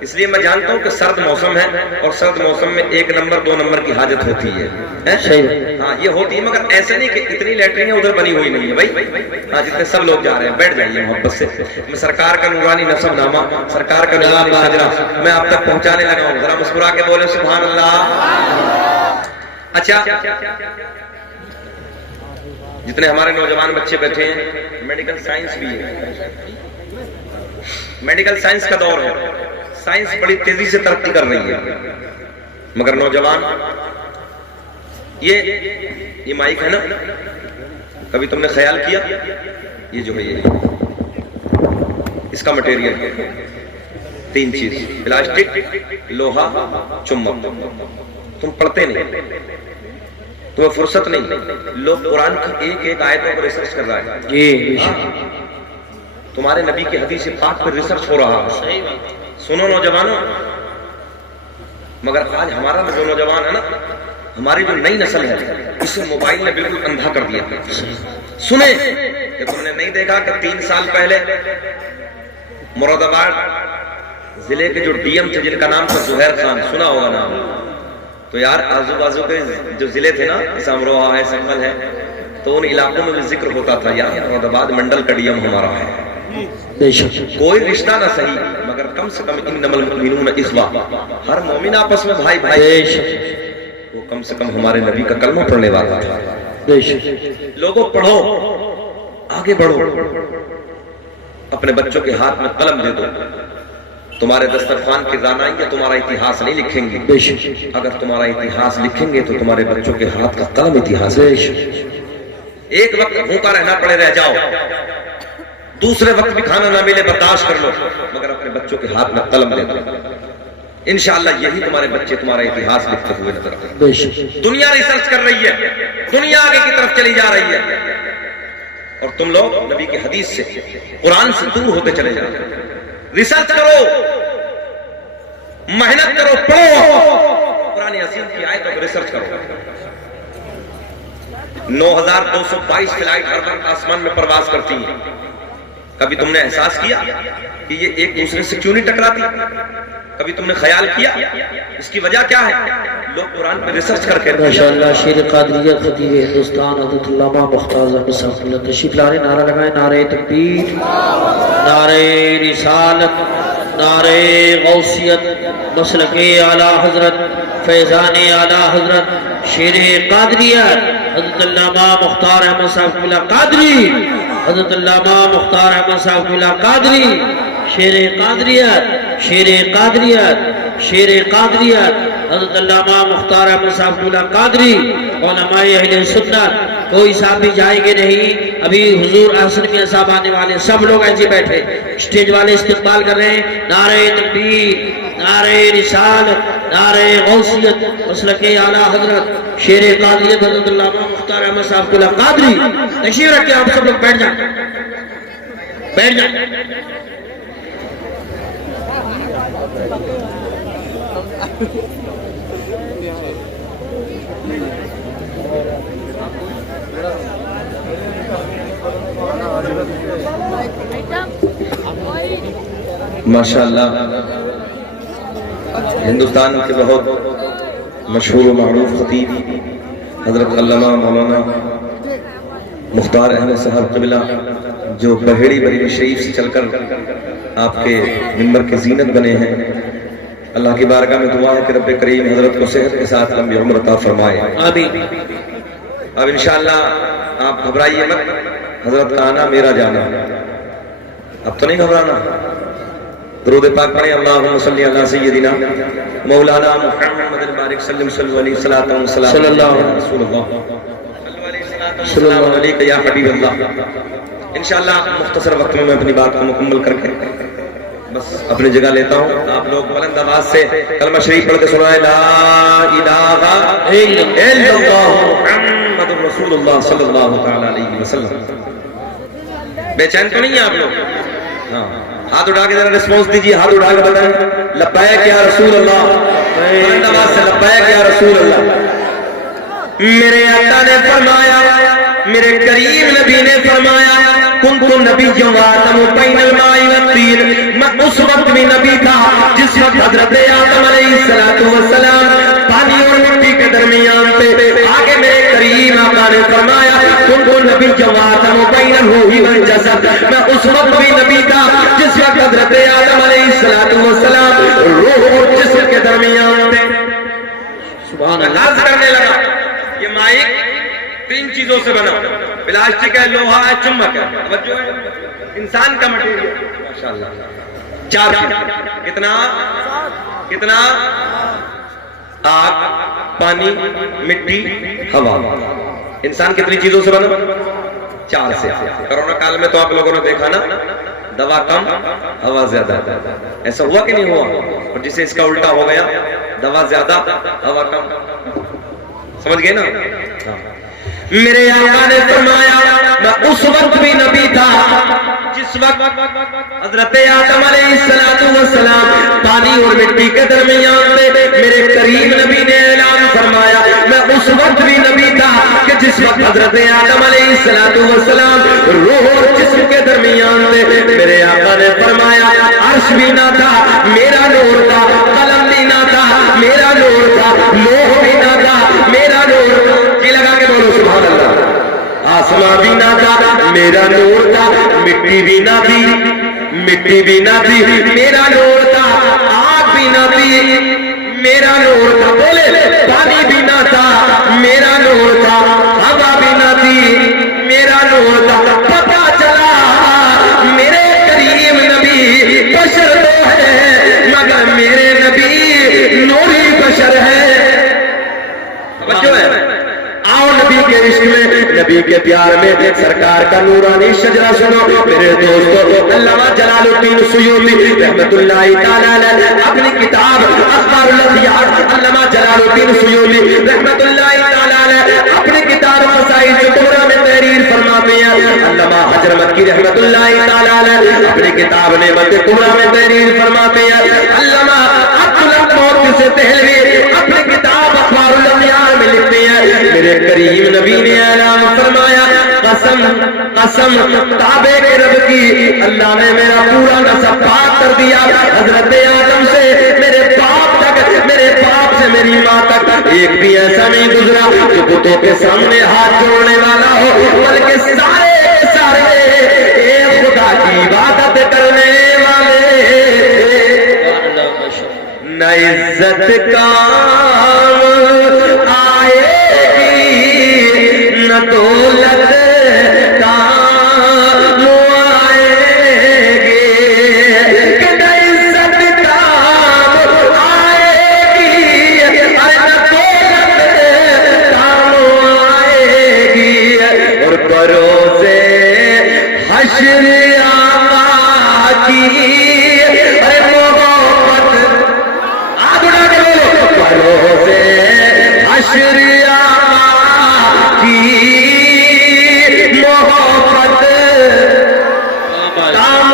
اس لیے میں جانتا ہوں کہ سرد موسم ہے، اور سرد موسم میں 1 نمبر 2 نمبر کی حاجت ہوتی ہے، ہاں یہ ہوتی ہے، مگر ایسے نہیں کہ اتنی لیٹرینیں ادھر بنی ہوئی نہیں ہے بھائی، ہاں جتنے سب لوگ جا رہے ہیں بیٹھ جائیے محبت سے۔ میں سرکار کا نورانی نسب نامہ، سرکار کا نورانی شجرہ میں آپ تک پہنچانے لگا ہوں، ذرا مسکرا کے بولے سبحان اللہ۔ اچھا، جتنے ہمارے نوجوان بچے بیٹھے ہیں، میڈیکل سائنس بھی ہے، میڈیکل سائنس کا دور ہے، سائنس بڑی تیزی سے ترقی کر رہی ہے، مگر نوجوان یہ مائک ہے نا، کبھی تم نے خیال کیا یہ جو ہے یہ اس کا مٹیریل 3 چیز، پلاسٹک، لوہا، چمک۔ تم پڑھتے نہیں، تمہیں فرصت نہیں، لوگ قرآن کی ایک ایک آیتوں پر ریسرچ کر رہا ہے جی تمہارے نبی کی حدیث پاک پر ریسرچ ہو رہا ہے۔ سنو نوجوانوں، مگر آج ہمارا جو نوجوان ہے نا، ہماری جو نئی نسل ہے، اسے موبائل نے بالکل اندھا کر دیا۔ سنیں کہ تم نے نہیں دیکھا کہ 3 سال پہلے مراد آباد ضلع کے جو ڈی ایم تھے جن کا نام تھا زہیر خان، سنا ہوگا نام، تو یار آزو بازو کے جو ضلع تھے نا، سامروہا ہے، سنبھل ہے، تو ان علاقوں میں بھی ذکر ہوتا تھا یار مراد آباد منڈل کا ڈی ایم ہمارا ہے۔ کوئی رشتہ نہ صحیح مگر کم سے کم انما المؤمنون اخوہ، ہر مومن آپس میں بھائی بھائی، وہ کم سے کم ہمارے نبی کا کلمہ پڑھنے والا تھا۔ لوگوں پڑھو، آگے بڑھو، اپنے بچوں کے ہاتھ میں قلم دے دو۔ تمہارے دسترخوان کی رانائیاں تمہارا اتہاس نہیں لکھیں گی، اگر تمہارا اتہاس لکھیں گے تو تمہارے بچوں کے ہاتھ کا قلم اتہاس ہے۔ ایک وقت بھوکا رہنا پڑے رہ جاؤ، دوسرے وقت بھی کھانا نہ ملے برداشت کر لو، مگر اپنے بچوں کے ہاتھ میں قلم دے دو، انشاءاللہ یہی تمہارے بچے تمہارا اتہاس لکھتے ہوئے نظر آتے ہیں۔ دنیا ریسرچ کر رہی ہے، دنیا آگے کی طرف چلی جا رہی ہے، اور تم لوگ نبی کی حدیث سے، قرآن سے دور ہوتے چلے جا رہے ہیں۔ ریسرچ کرو، محنت کرو، پڑھو، قرآن عظیم کی آیتوں کو ریسرچ کرو۔ 9222 فلائٹ ہر وقت آسمان میں پرواز کرتی ہیں، کبھی تم نے احساس کیا کہ یہ ایک دوسرے سے کیوں نہیں ٹکراتی؟ کبھی تم نے خیال کیا اس کی وجہ کیا ہے؟ لوگ قرآن پہ ریسرچ کر کے ماشاءاللہ شیر قادریہ خطیب ہندوستان حضرت علامہ مختار احمد صاحب اللہ تشریف لائے، نعرہ لگائیں، نعرہ تکبیر، نعرہ رسالت، نعرہ غوثیت، مسلک اعلیٰ حضرت، فیضان اعلیٰ حضرت، شیر قادریہ حضرت علامہ مختار احمد صاحب اللہ قادری، حضرت علامہ مختار احمد صاحب اللہ قادری، شیر قادریت، شیر قادریت، شیر قادریت، حضرت علامہ مختار احمد صاحب اللہ قادری، علماء اہل سنت، کوئی صاحب بھی جائیں گے نہیں، ابھی حضور احسن میاں صاحب آنے والے، سب لوگ ایسے بیٹھے، اسٹیج والے استقبال کر رہے ہیں، نعرہ تکبیر، نعرہ رسالت، نعرہ غوثیت، مسلک اعلیٰ حضرت، شیر قادریت حضرت علامہ مختار احمد صاحب اللہ قادری، تشریف رکھیں، آپ سب لوگ بیٹھ جائیں، بیٹھ جائیں۔ ماشاءاللہ ہندوستان کے بہت مشہور و معروف خطیب حضرت علامہ مولانا مختار احمد صاحب قبلہ، جو بہیڑی بریلی شریف سے چل کر آپ کے منبر کے زینت بنے ہیں، اللہ کی بارگاہ میں دعا ہے کہ رب کریم حضرت کو صحت کے ساتھ لمبی عمر عطا فرمائے، آمین۔ اب انشاءاللہ آپ گھبرائیے مت، حضرت کا آنا میرا جانا، اب تو نہیں گھبرانا۔ درود پاک پڑھیں، اللہم صلی علی سیدنا مولانا محمد البارک سلم صلی علیہ وسلم صلی اللہ علیہ رسول اللہ صلی اللہ علیہ یا حبیب اللہ۔ انشاءاللہ مختصر وقت میں اپنی بات کو مکمل کر کے بس اپنی جگہ لیتا ہوں۔ آپ لوگ بلند آواز سے کلمہ شریف پڑھ کے سنائیں، لا الہ الا اللہ محمد رسول اللہ صلی اللہ تعالی علیہ وسلم۔ بے چین تو نہیں ہیں آپ لوگ؟ ہاں، ہاتھ اٹھا کے ذرا رسپانس دیجیے، ہاتھ اٹھا کے بتائیں، لبیک یا رسول اللہ، بلند آواز سے لبیک یا رسول اللہ۔ میرے آقا نے فرمایا، میرے کریم نبی نے فرمایا، کنت نبی وآدم بین الماء والطین، میں اس وقت بھی نبی تھا جس وقت حضرت آدم علیہ السلام پانی اور مٹی کے درمیان تھے۔ آگے میرے کریم آقا نے فرمایا، کنت نبی وآدم بین الروح والجسد، میں اس وقت بھی نبی تھا جس وقت حضرت آدم علیہ السلام روح اور جسم کے درمیان تھے۔ سبحان اللہ۔ عرض کرنے لگا، یہ مائک 3 چیزوں سے بنا، پلاسٹک ہے، لوہا ہے، چمک ہے، توجہ ہے، انسان کا مٹیریل، ماشاءاللہ 4 کتنا کتنا؟ آگ، پانی، مٹی، ہوا۔ انسان کتنی چیزوں سے بنا؟ 4 سے۔ کرونا کال میں تو آپ لوگوں نے دیکھا نا، دوا کم ہوا زیادہ. ایسا ہوا کہ نہیں ہوا؟ اور جسے اس کا الٹا ہو گیا دوا زیادہ ہوا کم. سمجھ گئے نا؟ میرے آقا نے فرمایا میں اس وقت بھی نبی تھا جس وقت حضرت آدم علیہ السلام پانی اور مٹی کے درمیان میں میرے کریم نبی نے اعلان فرمایا میں اس وقت بھی نبی تھا کہ جس وقت حضرت آدم علیہ السلام روح اور جسم کے درمیان میں میرے آقا نے فرمایا عرش بھی نہ تھا میرا نور تھا، قلم بھی نہ تھا میرا نور تھا، لوح بھی نہ تھا میرا نور تھا. جی لگا کے بولو سبحان اللہ. آسمان بھی نہ تھا میرا نور تھا، مٹی بھی نہ تھی مٹی بھی نہ تھی میرا نور تھا، آگ بھی نہ تھی میرا نور تھا. بولے پانی بھی نہ تھا میرا نور تھا، ہوا بھی نہ تھی میرا نور تھا. پتہ چلا میرے کریم نبی بشر تو ہے مگر میرے نبی نوری بشر ہے. توجہ ہے. آؤ نبی کے عشق میں، نبی کے پیار میں سرکار کا نورانی شجرہ سنو میرے دوستو. علامہ جلال الدین سیوطی رحمت اللہ تعالیٰ علیہ اپنی کتاب اخبار الاضیاء، علامہ جلال الدین سیوطی رحمت اللہ تعالیٰ علیہ اپنی کتاب مسائل کبریٰ میں تحریر فرماتے ہیں. علامہ حجر مکی رحمت اللہ تعالیٰ علیہ اپنی کتاب نعمت کبریٰ میں تحریر فرماتے ہیں. علامہ عبداللہ سے تحریر اپنی کتاب اخبار الاضیاء میں لکھتے ہیں میرے کریم نبی نے اعلان فرمایا قسم قسم تابع کے رب کی اللہ نے میرا پورا نسب پاک کر دیا. حضرت آدم سے میرے باپ تک، میرے باپ سے میری ماں تک ایک بھی ایسا نہیں گزرا جو بتوں کے سامنے ہاتھ جوڑنے والا ہو، بلکہ سارے سارے ایک خدا کی عبادت کرنے والے. نہ عزت کام آئے گی نہ دولت کام آئے گی، کہ نہ عزت کام آئے گی نہ دولت کام آئے گی. اور بروزے حشر آقا کی بروزے حشر آقا کی محبت کام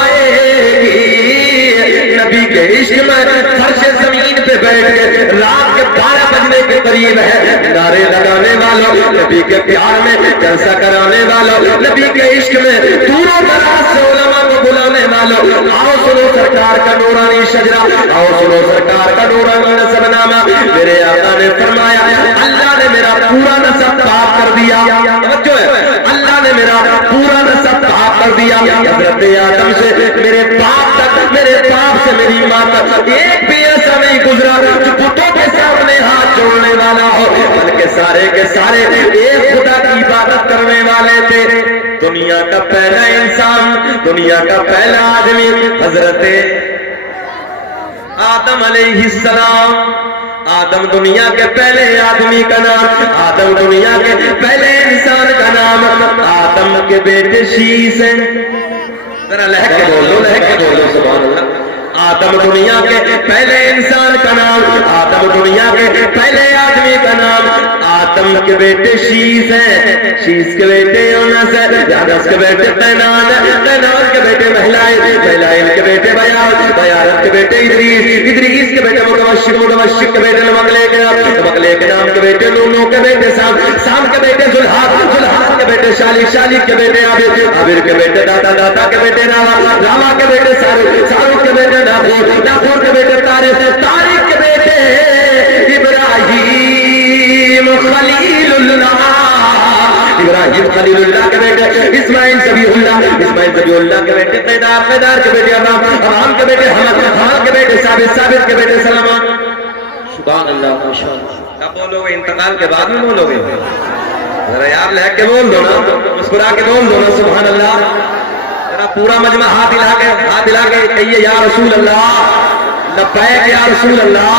آئے گی. نبی کے عشق میں فرش زمین پہ بیٹھ کے رات کے 12 بجنے کے قریب ہے نعرے لگانے والوں، نبی کے پیار میں جلسہ کرانے والوں، نبی کے عشق میں دوروں دراز سے علماء کو بلانے والوں، آؤ سنو سرکار کا نورانی شجرہ، آؤ سنو سرکار کا نورانی نسب نامہ. میرے آقا نے فرمایا اللہ نے میرا پورا نسب پاک کر دیا. توجہ ہے، اللہ نے میرا پورا نسب پاک کر دیا. حضرت آدم سے میرے باپ تک، میرے باپ سے میری ماں تک ایک بھی ایسا نہیں گزرا جو بتوں کے سامنے ہاتھ جوڑنے والا ہو، بلکہ سارے کے سارے ایک خدا کی عبادت کرنے والے تھے. دنیا کا پہلا انسان، دنیا کا پہلا آدمی حضرت آدم علیہ السلام. آدم دنیا کے پہلے آدمی کا نام، آدم دنیا کے پہلے انسان کا نام. آدم کے بیٹے شیش ہیں، ذرا لہک کے بولو، لہک کے بولو سبحان اللہ. آدم دنیا کے پہلے انسان کا نام، آدم دنیا کے پہلے آدمی کا نام. آدم کے بیٹے شیش ہیں، شیش کے بیٹے یونس ہیں، یونس کے بیٹے قینان ہیں، قینان کے بیٹے مہلائل، مہلائل کے بیٹے بیارت، بیارت کے بیٹے ادریس، ادریس کے بیٹے متوشق، متوشق کے بیٹے نمکلیک، نمکلیک نام کے بیٹے نونو کے بیٹے سام، سام کے بیٹے زلحاق، زلحاق کے بیٹے شالی، شالی کے بیٹے عابر، عابر کے بیٹے داتا، داتا کے بیٹے راما، راما کے بیٹے سارو، سارو کے بیٹے ناخور، ناخور کے بیٹے طارق، طارق کے بیٹے ابراہیم خلیل اللہ، ابراہیم خلیل اللہ کے بیٹے اسماعیل ذبیح اللہ، اسماعیل ذبیح اللہ کے بیٹے قیدار، قیدار کے بیٹے ابراہیم، ابراہیم کے بیٹے حمد، حمد کے بیٹے ثابت، ثابت کے بیٹے سلمان. سبحان اللہ ماشاءاللہ. کب بولو گے؟ انتقال کے بعد میں بولو گے؟ ذرا یار لہک کے بول دو نا، مسکرا کے بول دو نا سبحان اللہ. ذرا پورا مجمع ہاتھ ہلا کے کہیے یا رسول اللہ، لبیک یا رسول اللہ.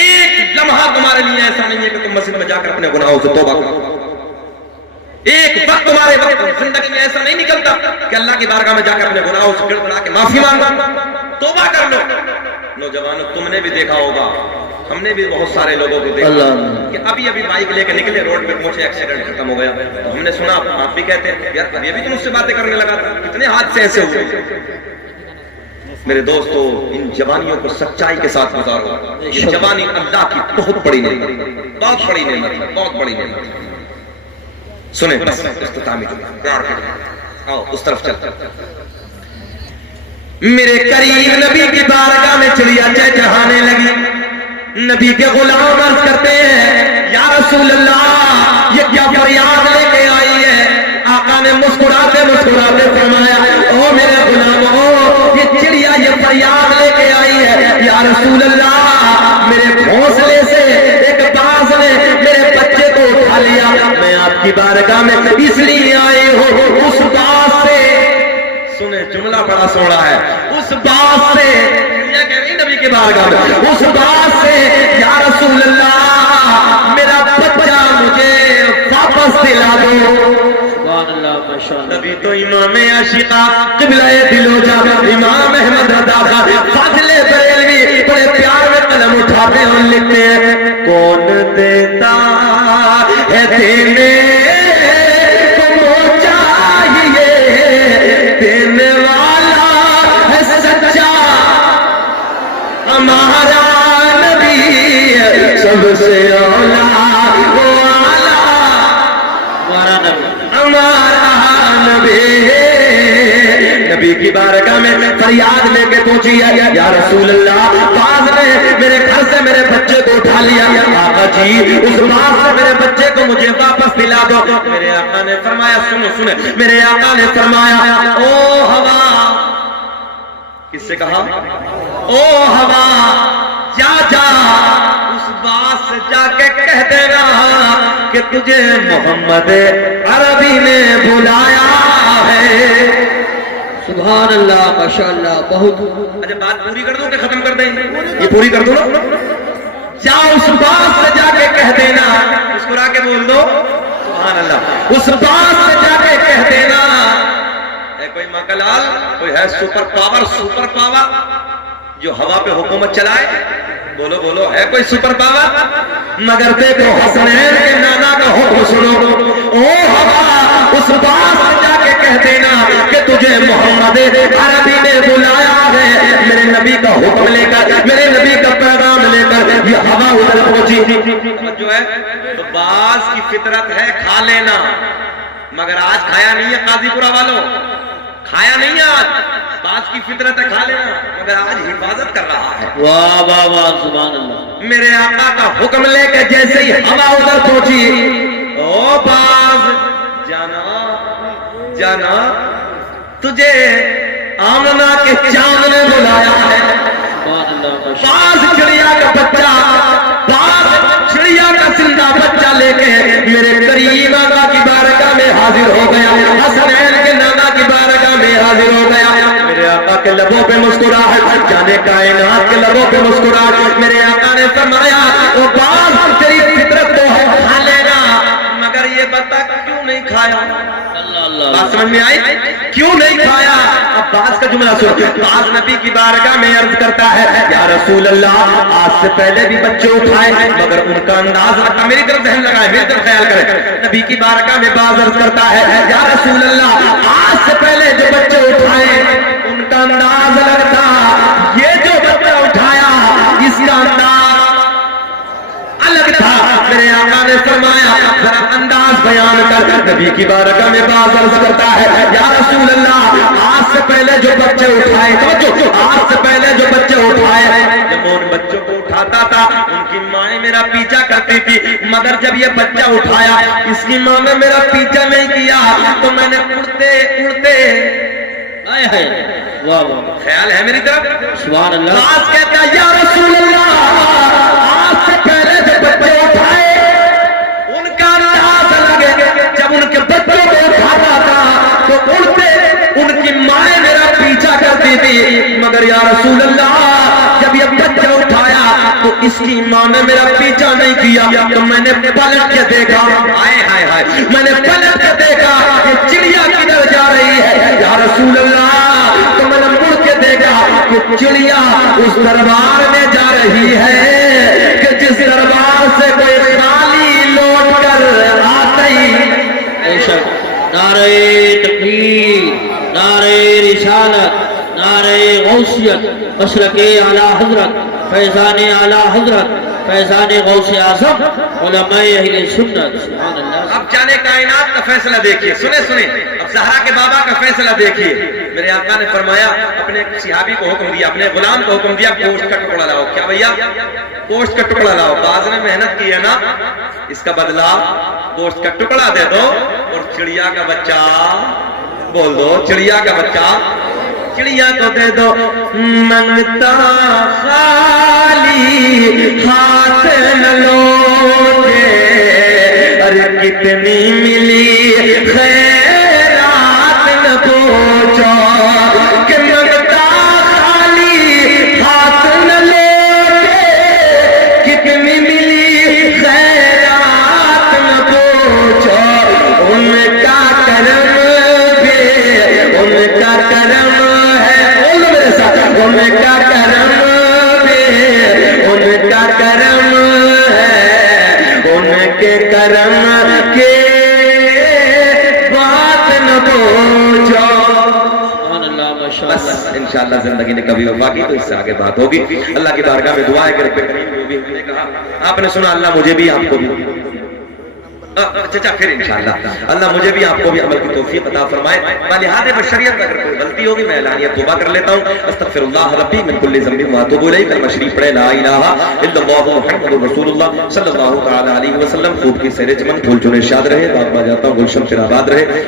ایک لمحہ تمہارے لیے ایسا نہیں ہے کہ تم مسجد میں جا کر اپنے گناہوں سے توبہ کرو. ایک وقت تمہارے وقت زندگی میں ایسا نہیں نکلتا کہ اللہ کی بارگاہ میں جا کر اپنے گناہوں سے گڑبڑا کے معافی مانگو, توبہ کر لو. نوجوانوں تم نے بھی دیکھا ہوگا, ہم نے بھی بہت سارے لوگوں کو دیکھا کہ ابھی ابھی بائک لے کے نکلے روڈ پہ پہنچے, ایکسیڈنٹ ختم ہو گیا. تو ہم نے سنا, آپ بھی کہتے ہیں یار ابھی ابھی تم اس سے باتیں کرنے لگا تھا, کتنے حادثے ایسے ہوئے. میرے دوستو, ان جوانیوں کو سچائی کے ساتھ گزارو. یہ جوانی اللہ کی بہت بڑی نعمت, بہت بڑی نعمت, بہت بڑی نعمت. سنیں بس اختتامی جملہ, آؤ اس طرف چلتے. میرے قریب نبی کی بارگاہ میں چڑیا چہچہانے لگی. نبی کے غلام عرض کرتے ہیں یا رسول اللہ یہ کیا فریاد لے کے آئی ہے. آقا نے مسکراتے مسکراتے فرمایا او میرے غلاموں, یہ چڑیا یہ فریاد لے کے آئی ہے یا رسول اللہ میرے گھونسلے سے ایک باز نے میرے بچے کو اٹھا لیا. میں آپ کی بارگاہ میں اس لیے آئی ہوں اس باز سے. سنیں جملہ بڑا سوڑا ہے, اس باز سے, یہ کہہ رہی نبی کی بارگاہ میں, اس باز سے یا رسول اللہ میرا بچہ مجھے واپس دلا دو. نبی تو امام عاشقہ قبلہ دل و جا امام احمد رضا خان فاضل بریلوی بڑے پیار میں قلم اٹھاتے اور لکھتے ہیں کون دیتا ہے دینے کو چاہیے, دینے والا ہے سچا ہمارا نبی سب سے اولا وہ اعلیٰ ہمارا نبی, ہمارا نبی. نبی کی بارگاہ میں فریاد لے کے پہنچی ہے یا رسول اللہ باز نے میرے گھر سے میرے بچے کو اٹھا لیا. آقا جی اس باز سے میرے بچے کو مجھے واپس دلا دو. میرے آقا نے فرمایا سنو سنیں, میرے آقا نے فرمایا او ہوا, کس سے کہا او ہوا جا جا اس باز سے جا کے کہہ دینا کہ تجھے محمد عربی نے بلایا ہے. سبحان اللہ, ماشاءاللہ, بہت. اچھا بات پوری کر دو کہ ختم کر دیں؟ یہ پوری کر دو نا. جاؤ اس باز سے جا کے کہہ دینا, مسکرا کے بول دو سبحان اللہ, اس باز سے جا کے کہہ دینا ہے کوئی مکلال, کوئی ہے سپر پاور, سپر پاور جو ہوا پہ حکومت چلائے, بولو بولو ہے کوئی سپر پاور؟ مگر دیکھو حسنین کے نانا کا حکم سنو, او ہوا اس باز سے جا کے کہہ دینا کہ تجھے محمد عربی نے بلایا ہے. میرے نبی کا حکم لے کر, میرے نبی کا پیغام لے کر یہ ہوا ادھر پہنچی. جو ہے تو باز کی فطرت ہے کھا لینا, مگر آج کھایا نہیں ہے قاضی پورہ والوں, کھایا نہیں ہے آج. باز کی فطرت ہے کھا لینا, مگر آج حفاظت کر رہا ہے. واہ واہ واہ, سبحان اللہ. میرے آقا کا حکم لے کے جیسے ہی ہوا ادھر پہنچی, او باز جانا جانا تجھے آمنہ کے چاند نے بلایا ہے. باز چڑیا کا بچہ, باز چڑیا کا زندہ بچہ لے کے میرے کریم آقا کی بارگاہ میں حاضر ہو گیا, حسنین کے نانا کی بارگاہ میں حاضر ہو گیا. میرے آقا کے لبوں پہ مسکراہٹ, جانے کائنات کے لبوں پہ مسکراہٹ. میرے آقا نے فرمایا وہ باز تیری فطرت تو ہے کھا لینا, مگر یہ بتا کیوں نہیں کھایا. بات سمجھ میں آئی, کیوں نہیں کھایا؟ اب باز کا جملہ سنو. باز نبی کی بارگاہ میں عرض کرتا ہے یا رسول اللہ آج سے پہلے بھی بچے اٹھائے, مگر ان کا انداز آتا, میری طرف ذہن لگائے, میری طرف خیال کرے. نبی کی بارگاہ میں باز عرض کرتا ہے یا رسول اللہ آج سے پہلے جو بچے اٹھائے ان کا انداز لگتا, یہ جو بچہ اٹھایا اس کا انداز الگ تھا. میرے آقا نے فرمایا ذرا انداز بیان کر. نبی کی بارگاہ میں باز عرض کرتا ہے یا رسول اللہ آج سے پہلے جو بچے اٹھائے, آج سے پہلے جو بچے اٹھائے, جب ان بچوں کو اٹھاتا تھا ان کی ماں میرا پیچھا کرتی تھی, مگر جب یہ بچہ اٹھایا اس کی ماں نے میرا پیچھا نہیں کیا, تو میں نے اڑتے اڑتے, خیال ہے میری طرف, سبحان اللہ. باز کہتا ہے یا رسول اللہ آج سے پہلے جو بچے اٹھائے ان کا انداز لگے, جب ان کے بچوں کو اٹھاتا تھا تو اڑتے ان کی ماں میرا پیچھا کرتی تھی, مگر یا رسول اللہ جب یہ بچہ اٹھایا تو اس کی ماں نے میرا پیچھا نہیں کیا تو میں نے پلٹ کے دیکھا، ہائے ہائے ہائے، میں نے پلٹ کے دیکھا کہ چڑیا کدھر جا رہی ہے یا رسول اللہ، تو میں نے مڑ کے دیکھا کہ چڑیا اس دربار میں جا رہی ہے کہ جس دربار سے کوئی خالی لوٹ کر آتا ہی۔ بے شک نعرہ تکبیر، نعرہ رسالت، نعرہ غوثیت، مشرق اعلیٰ حضرت، فیضان اعلیٰ حضرت، فیضان غوث اعظم، علماء اہل سنت۔ سبحان اللہ۔ اب جانے کائنات کا فیصلہ دیکھیے، سنیں اب زہرا کے بابا کا فیصلہ دیکھیے۔ میرے آقا نے فرمایا، اپنے صحابی کو حکم دیا، اپنے غلام کو حکم دیا، گوشت کا ٹکڑا لاؤ۔ کیا بھیا؟ گوشت کا ٹکڑا لاؤ۔ باز نے محنت کی ہے نا، اس کا بدلہ گوشت کا ٹکڑا دے دو اور چڑیا کا بچہ، بول دو چڑیا کا بچہ، چڑیا کو دے دو۔ منگتا خالی ہاتھ نہ لوٹے، ارے کتنی ملی خیرات نہ پوچھو، کہ منگتا خالی ہاتھ نہ لوٹے، کتنی ملی خیرات نہ پوچھو۔ ان کا کرم بھی، ان کا کرم ان کا کرم بھی، ان کا کرم ہے، ان کے کرم کے بات نہ پوچھو۔ سبحان اللہ، ماشاءاللہ۔ بس انشاءاللہ زندگی نے کبھی وفا کی تو اس سے آگے بات ہوگی۔ اللہ کی بارگاہ میں دعا ہے کہ رب کریم جو بھی ہم نے کہا آپ نے سنا، اللہ مجھے بھی آپ کو بھی، چچا پھر انشاءاللہ اللہ مجھے بھی آپ کو بھی عمل کی توفیق عطا فرمائے۔ بلحاظ بشریت میں اگر کوئی غلطی ہوگی میں اعلانیہ توبہ کر لیتا ہوں۔ استغفر اللہ ربی من کل ذنب واتوب الیہ۔ کلمہ شریف پڑھے لا الہ الا اللہ محمد رسول اللہ صلی اللہ تعالی علیہ وسلم۔ خوب کی سیر چمن، پھول چنے شاد رہے، باغ باغ جاتا ہوں، گلشن پھر آباد رہے۔